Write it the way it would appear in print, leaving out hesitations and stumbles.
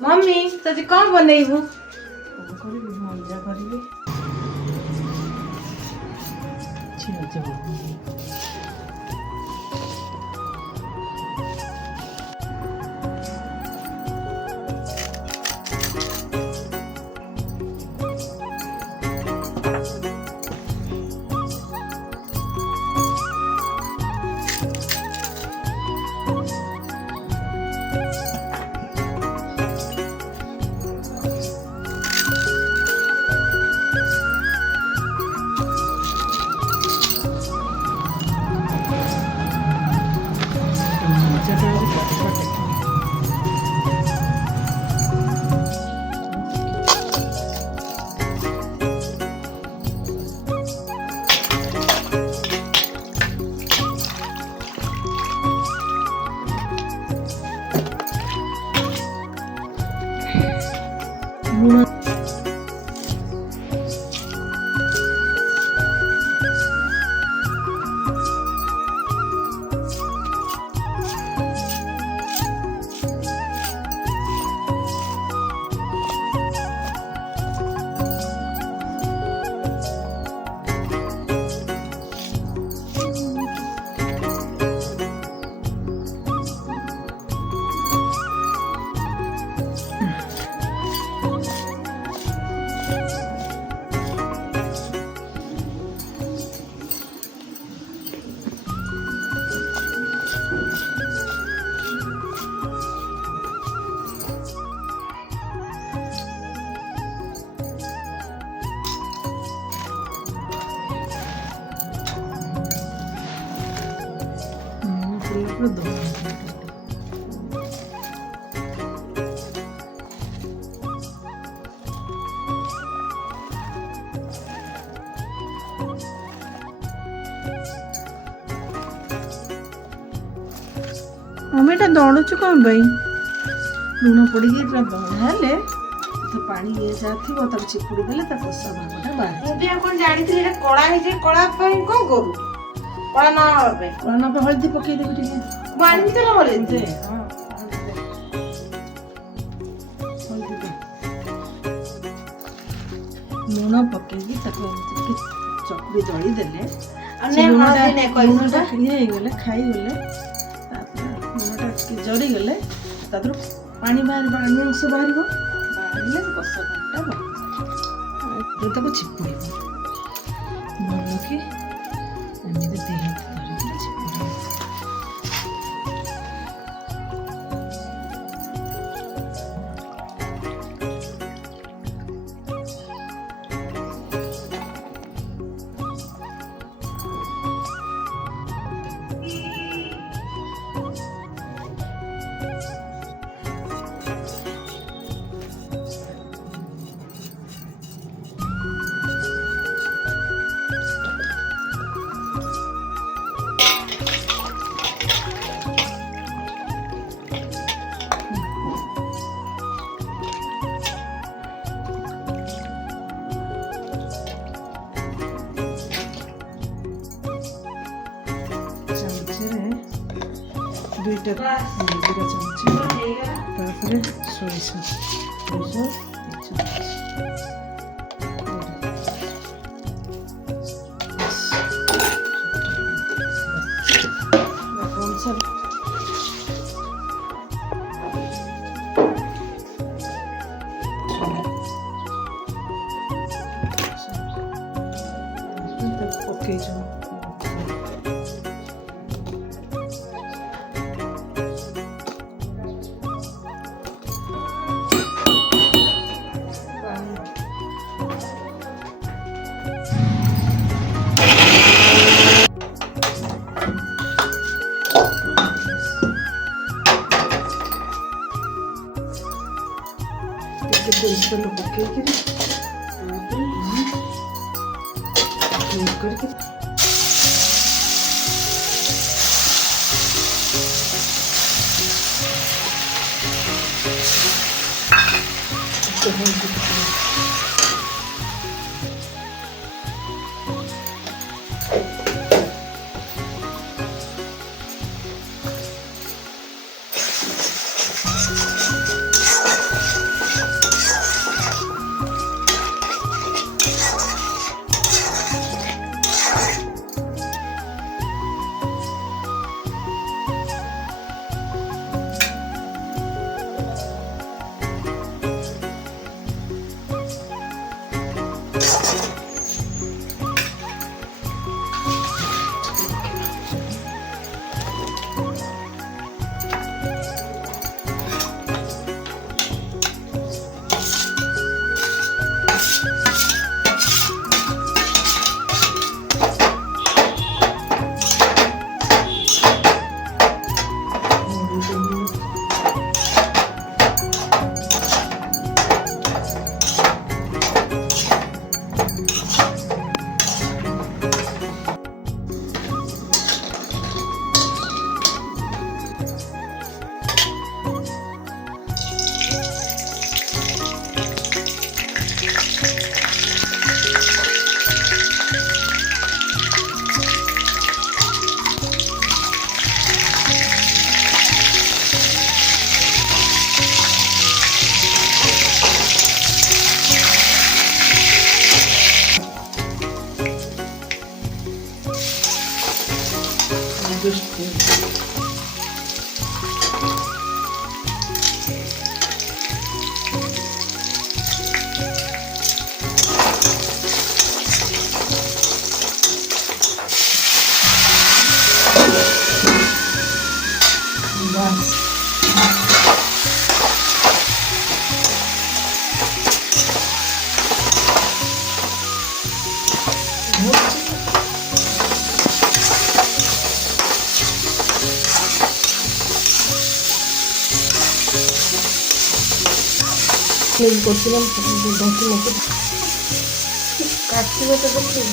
Mummy तुझे कौन बनेबू? मजा करिए मम्मी टा दौड़ुचु कौन भाई लुण पड़ी पूरा दौड़ा हेले तो पानी ये जाथिबो तब चिपुड़ी देले त कोसा भागटा बाहर मुझे अपन जानी थी एटा कड़ा है जे कड़ा पे को करू कड़ा ना होबे कोना पे हल्दी पके देबे ठीक बानी चला बोले दे जे हां हल्दी दे लुण पकेगी ताको एमती चकड़ी दड़ी देले अन्य हळदी ने लुणटा कइसा ये गले खाई गले लुणटा जड़ी गले तादर पानी बाहर पानी अंश बाहर बाहरले कसा घंटा बाहर ताको चिपुड़ी ଭଲ କି ଏମିତି ଦେହ ଧରିକି ଚିପୁଡ଼ି दुईटा चामच तापर सोरिष पकई तेल पकईकि करके ନେଇକି କରିଥିଲେ ଢଙ୍କି ମୋତେ କାଟିବ ତ ଦେଖିବ।